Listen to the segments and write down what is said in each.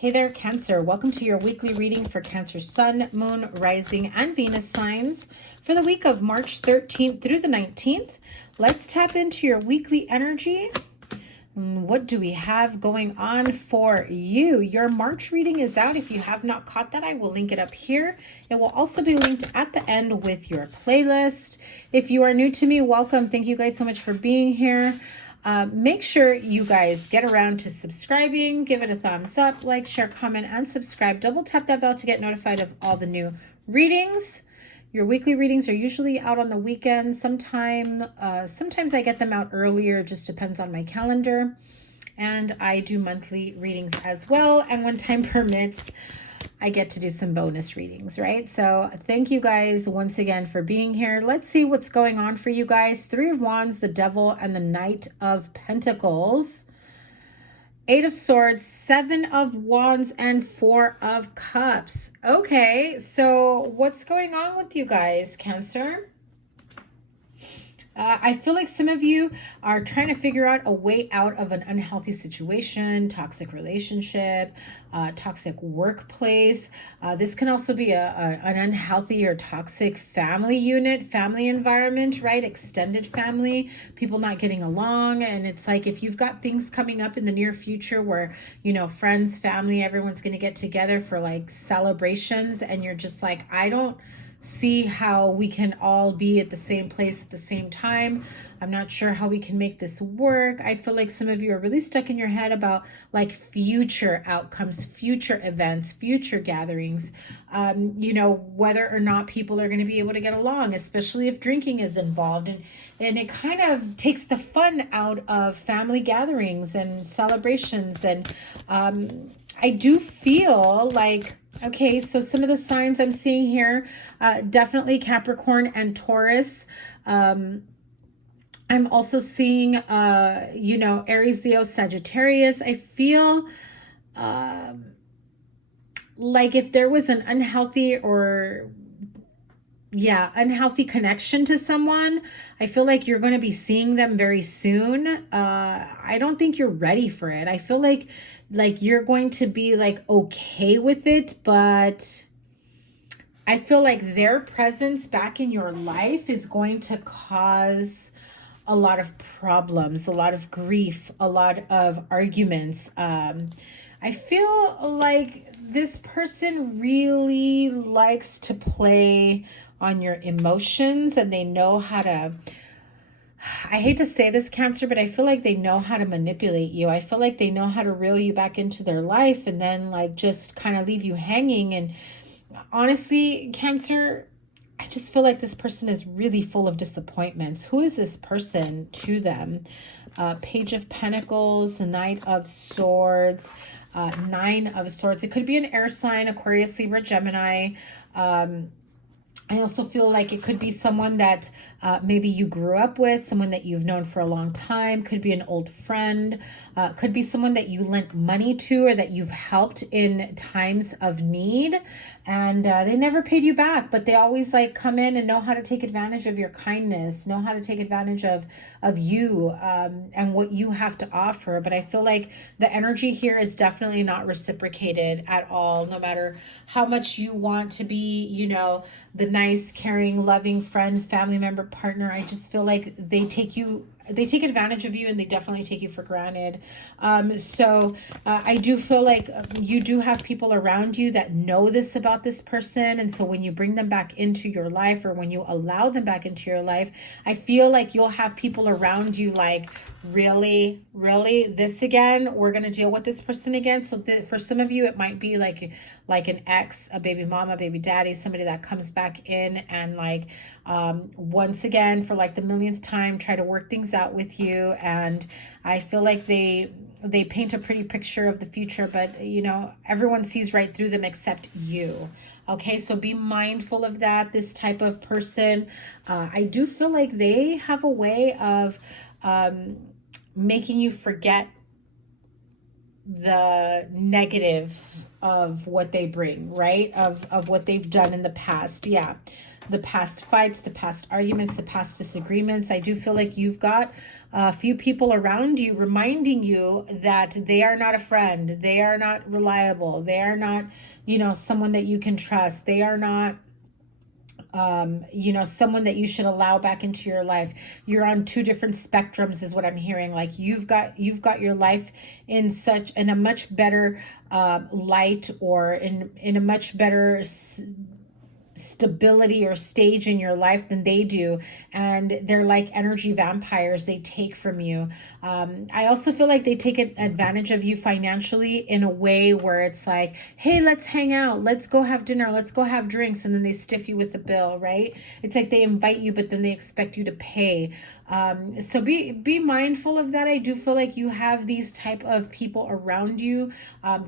Hey there, Cancer. Welcome to your weekly reading for Cancer Sun, Moon, Rising, and Venus signs for the week of March 13th through the 19th. Let's tap into your weekly energy. What do we have going on for you? Your March reading is out. If you have not caught that, I will link it up here. It will also be linked at the end with your playlist. If you are new to me, welcome. Thank you guys so much for being here. Make sure you guys get around to subscribing, give it a thumbs up, like, share, comment, and subscribe. Double tap that bell to get notified of all the new readings. Your weekly readings are usually out on the weekend. Sometimes I get them out earlier, just depends on my calendar. And I do monthly readings as well. And when time permits, I get to do some bonus readings, right? So thank you guys once again for being here. Let's see what's going on for you guys. Three of Wands, the Devil, and the Knight of Pentacles. Eight of Swords, Seven of Wands, and Four of Cups. Okay, so what's going on with you guys, Cancer? I feel like some of you are trying to figure out a way out of an unhealthy situation, toxic relationship, toxic workplace. This can also be an unhealthy or toxic family unit, family environment, right? Extended family, people not getting along. And it's like if you've got things coming up in the near future where, you know, friends, family, everyone's going to get together for like celebrations, and you're just like, I don't see how we can all be at the same place at the same time. I'm not sure how we can make this work. I feel like some of you are really stuck in your head about like future outcomes, future events, future gatherings, you know, whether or not people are going to be able to get along, especially if drinking is involved. And it kind of takes the fun out of family gatherings and celebrations. And I do feel like, okay, so some of the signs I'm seeing here, definitely Capricorn and Taurus. I'm also seeing, you know, Aries, Leo, Sagittarius. I feel like if there was an unhealthy unhealthy connection to someone, I feel like you're going to be seeing them very soon. I don't think you're ready for it. I feel like you're going to be like okay with it, but I feel like their presence back in your life is going to cause a lot of problems, a lot of grief, a lot of arguments. I feel like this person really likes to play on your emotions, and they know how to, I hate to say this, Cancer, but I feel like they know how to manipulate you. I feel like they know how to reel you back into their life and then like just kind of leave you hanging. And honestly, Cancer, I just feel like this person is really full of disappointments. Who is this person to them? Page of Pentacles, Knight of Swords, Nine of Swords. It could be an air sign, Aquarius, Libra, Gemini. I also feel like it could be someone that maybe you grew up with, someone that you've known for a long time, could be an old friend, could be someone that you lent money to or that you've helped in times of need, and they never paid you back, but they always like come in and know how to take advantage of your kindness, know how to take advantage of you and what you have to offer. But I feel like the energy here is definitely not reciprocated at all, no matter how much you want to be, you know, the nice, caring, loving friend, family member, partner. I just feel like they take advantage of you, and they definitely take you for granted. So I do feel like you do have people around you that know this about this person. And so when you bring them back into your life, or when you allow them back into your life, I feel like you'll have people around you like, really, this again? We're going to deal with this person again. So for some of you, it might be like an ex, a baby mama, baby daddy, somebody that comes back in and like, once again, for like the millionth time, try to work things out with you. And I feel like they paint a pretty picture of the future, but you know, everyone sees right through them except you. Okay, so be mindful of that. This type of person, I do feel like they have a way of making you forget the negative of what they bring, right? Of what they've done in the past. Yeah. the past fights, the past arguments, the past disagreements. I do feel like you've got a few people around you reminding you that they are not a friend. They are not reliable. They are not, you know, someone that you can trust. They are not, you know, someone that you should allow back into your life. You're on two different spectrums is what I'm hearing. Like you've got your life in a much better light, or in a much better stability or stage in your life than they do, and they're like energy vampires. They take from you. I also feel like they take advantage of you financially in a way where it's like, hey, let's hang out, let's go have dinner, let's go have drinks, and then they stiff you with the bill, right? It's like they invite you but then they expect you to pay. So be mindful of that. I do feel like you have these type of people around you,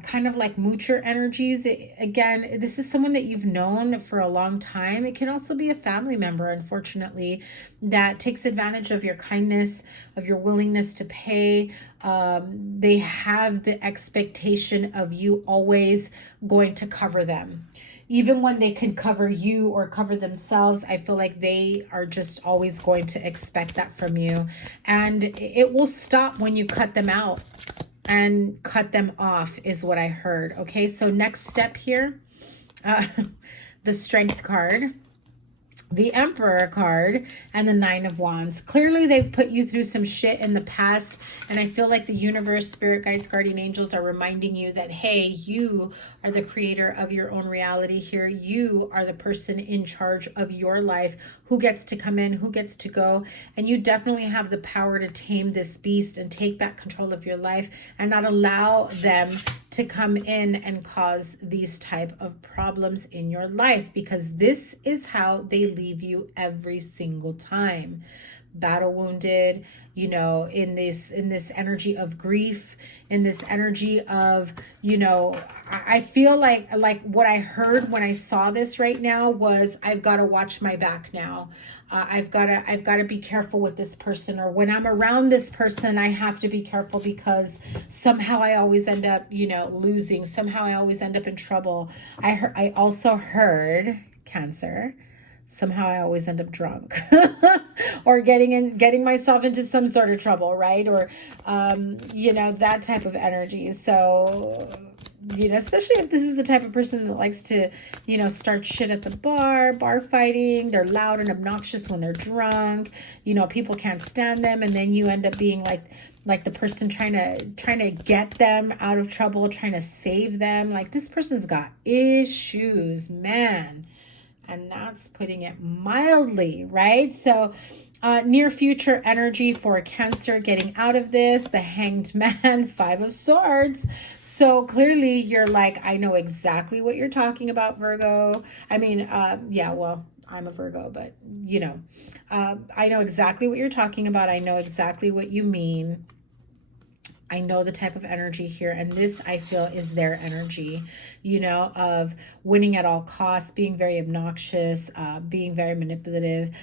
kind of like moocher energies. Again, this is someone that you've known for a long time. It can also be a family member, unfortunately, that takes advantage of your kindness, of your willingness to pay. They have the expectation of you always going to cover them. Even when they can cover you or cover themselves, I feel like they are just always going to expect that from you. And it will stop when you cut them out and cut them off is what I heard. Okay, so next step here, the Strength card, the Emperor card, and the Nine of Wands. Clearly, they've put you through some shit in the past, and I feel like the universe, spirit guides, guardian angels are reminding you that, hey, you are the creator of your own reality here. You are the person in charge of your life, who gets to come in, who gets to go, and you definitely have the power to tame this beast and take back control of your life and not allow them to come in and cause these type of problems in your life, because this is how they leave you every single time. Battle wounded, you know, in this energy of grief, in this energy of, you know, I feel like what I heard when I saw this right now was, I've got to watch my back now. I've got to be careful with this person, or when I'm around this person, I have to be careful because somehow I always end up, you know, losing. Somehow I always end up in trouble. I also heard, Cancer, somehow I always end up drunk or getting myself into some sort of trouble, right? Or, you know, that type of energy. So, you know, especially if this is the type of person that likes to, you know, start shit at the bar fighting. They're loud and obnoxious when they're drunk. You know, people can't stand them. And then you end up being like the person trying to get them out of trouble, trying to save them. Like, this person's got issues, man. And that's putting it mildly, right? So near future energy for Cancer getting out of this, the Hanged Man, Five of Swords. So clearly you're like, I know exactly what you're talking about, Virgo. I mean, yeah, well, I'm a Virgo, but you know, I know exactly what you're talking about. I know exactly what you mean. I know the type of energy here, and this, I feel, is their energy, you know, of winning at all costs, being very obnoxious, being very manipulative.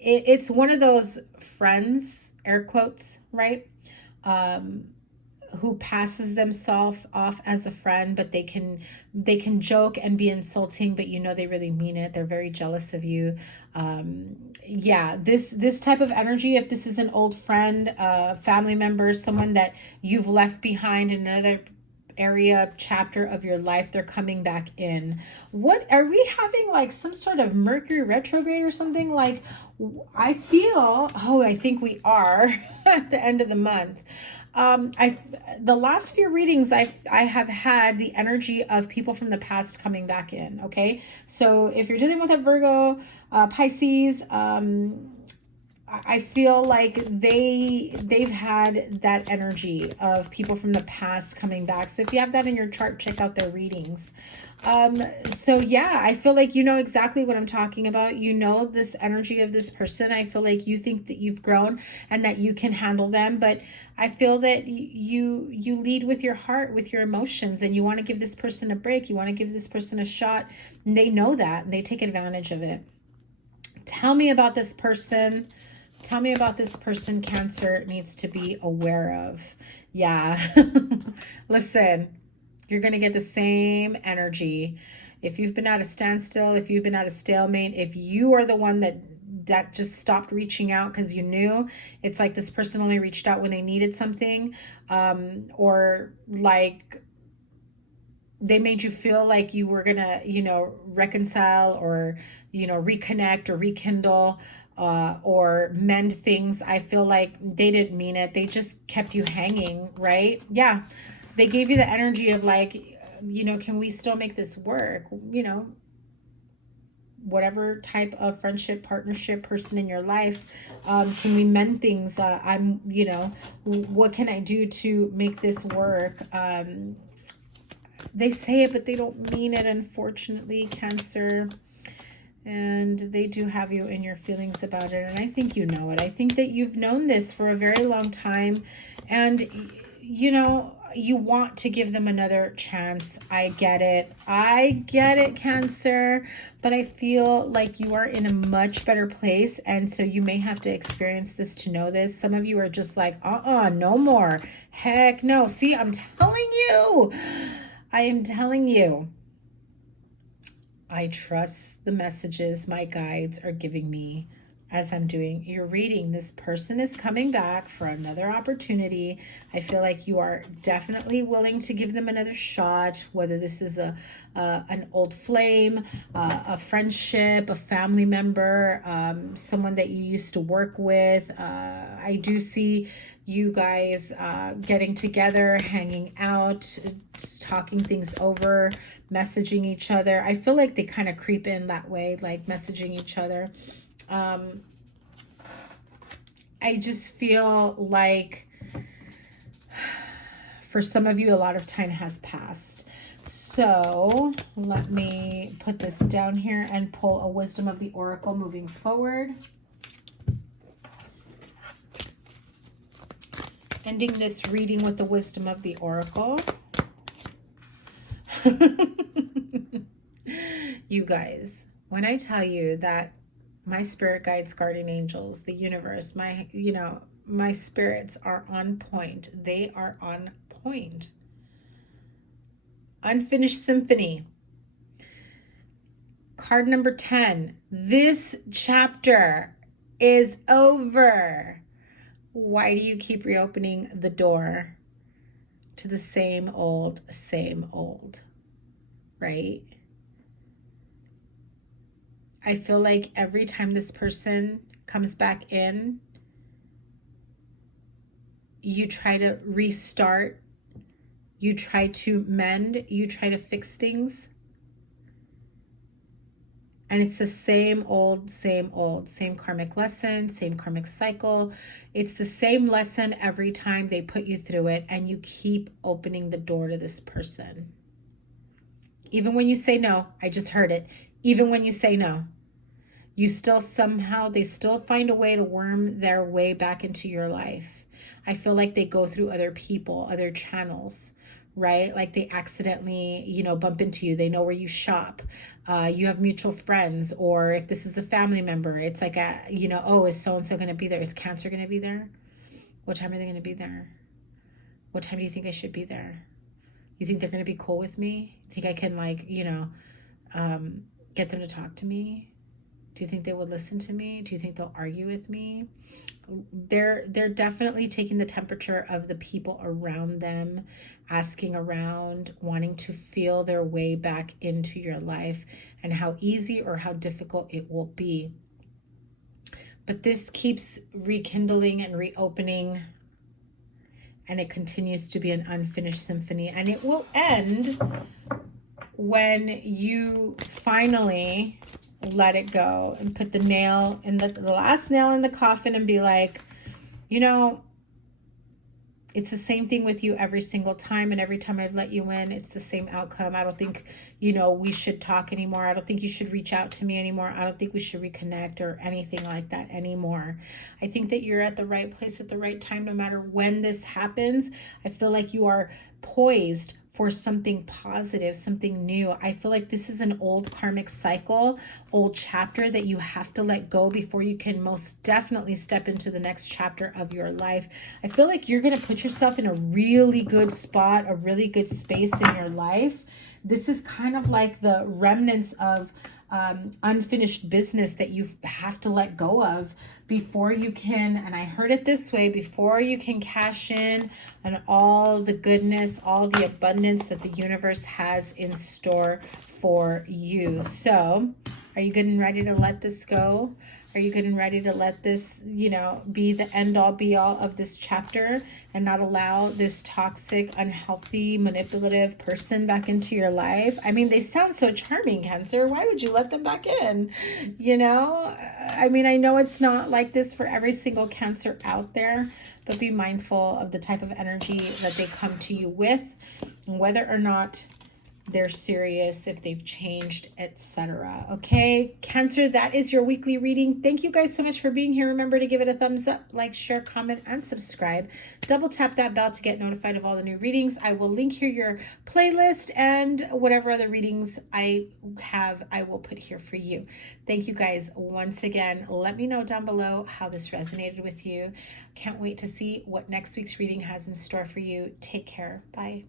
It's one of those friends, air quotes, right? Who passes themselves off as a friend, but they can joke and be insulting, but you know they really mean it. They're very jealous of you. Yeah, this type of energy, if this is an old friend, family member, someone that you've left behind in another area, chapter of your life, they're coming back in. What are we having, like some sort of Mercury retrograde or something? Like, I feel, I think we are at the end of the month. The last few readings I have had the energy of people from the past coming back in. Okay, so if you're dealing with a Virgo, Pisces, I feel like they've had that energy of people from the past coming back. So if you have that in your chart, check out their readings. So yeah, I feel like you know exactly what I'm talking about. You know this energy of this person. I feel like you think that you've grown and that you can handle them, but I feel that you lead with your heart, with your emotions, and you want to give this person a break. You want to give this person a shot, and they know that, and they take advantage of it. Tell me about this person. Tell me about this person Cancer needs to be aware of. Yeah. Listen, you're going to get the same energy. if you've been at a standstill, if you've been at a stalemate, if you are the one that just stopped reaching out because you knew, it's like this person only reached out when they needed something, or like they made you feel like you were gonna, reconcile or, reconnect or rekindle, or mend things. I feel like they didn't mean it. They just kept you hanging, right? Yeah. They gave you the energy of like, can we still make this work? Whatever type of friendship, partnership, person in your life, can we mend things? What can I do to make this work? They say it, but they don't mean it, unfortunately, Cancer. And they do have you in your feelings about it. And I think you know it. I think that you've known this for a very long time. And, you want to give them another chance. I get it, Cancer. But I feel like you are in a much better place. And so you may have to experience this to know this. Some of you are just like, no more. Heck no. See, I'm telling you. I am telling you. I trust the messages my guides are giving me as I'm doing your reading. This person is coming back for another opportunity. I feel like you are definitely willing to give them another shot, whether this is an old flame, a friendship, a family member, someone that you used to work with. I do see you guys getting together, hanging out, talking things over, messaging each other. I feel like they kind of creep in that way, like messaging each other. I just feel like for some of you, a lot of time has passed. So let me put this down here and pull a wisdom of the oracle moving forward. Ending this reading with the wisdom of the oracle. You guys, when I tell you that my spirit guides, guardian angels, the universe, my spirits are on point. They are on point. Unfinished symphony. Card number 10. This chapter is over. Why do you keep reopening the door to the same old, right? I feel like every time this person comes back in, you try to restart, you try to mend, you try to fix things. And it's the same old, same karmic lesson, same karmic cycle. It's the same lesson every time they put you through it, and you keep opening the door to this person. Even when you say no, I just heard it. Even when you say no, you still they still find a way to worm their way back into your life. I feel like they go through other people, other channels, right? Like they accidentally, bump into you. They know where you shop. You have mutual friends, or if this is a family member, it's like is so-and-so going to be there? Is Cancer going to be there? What time are they going to be there? What time do you think I should be there? You think they're going to be cool with me? Think I can get them to talk to me? Do you think they would listen to me? Do you think they'll argue with me? They're definitely taking the temperature of the people around them, asking around, wanting to feel their way back into your life and how easy or how difficult it will be. But this keeps rekindling and reopening, and it continues to be an unfinished symphony, and it will end when you finally let it go and put the nail in the last nail in the coffin and be like, it's the same thing with you every single time, and every time I've let you in, it's the same outcome. I don't think, we should talk anymore. I don't think you should reach out to me anymore. I don't think we should reconnect or anything like that anymore. I think that you're at the right place at the right time, no matter when this happens. I feel like you are poised for something positive, something new. I feel like this is an old karmic cycle, old chapter that you have to let go before you can most definitely step into the next chapter of your life. I feel like you're going to put yourself in a really good spot, a really good space in your life. This is kind of like the remnants of unfinished business that you have to let go of before you can, and I heard it this way, before you can cash in on all the goodness, all the abundance that the universe has in store for you. So are you good and ready to let this go? Are you good and ready to let this, you know, be the end all be all of this chapter and not allow this toxic, unhealthy, manipulative person back into your life? I mean, they sound so charming, Cancer. Why would you let them back in? You know, I mean, I know it's not like this for every single Cancer out there, but be mindful of the type of energy that they come to you with, and whether or not they're serious, if they've changed, etc. Okay, Cancer, that is your weekly reading. Thank you guys so much for being here. Remember to give it a thumbs up, like, share, comment, and subscribe. Double tap that bell to get notified of all the new readings. I will link here your playlist, and whatever other readings I have, I will put here for you. Thank you guys once again. Let me know down below how this resonated with you. Can't wait to see what next week's reading has in store for you. Take care. Bye.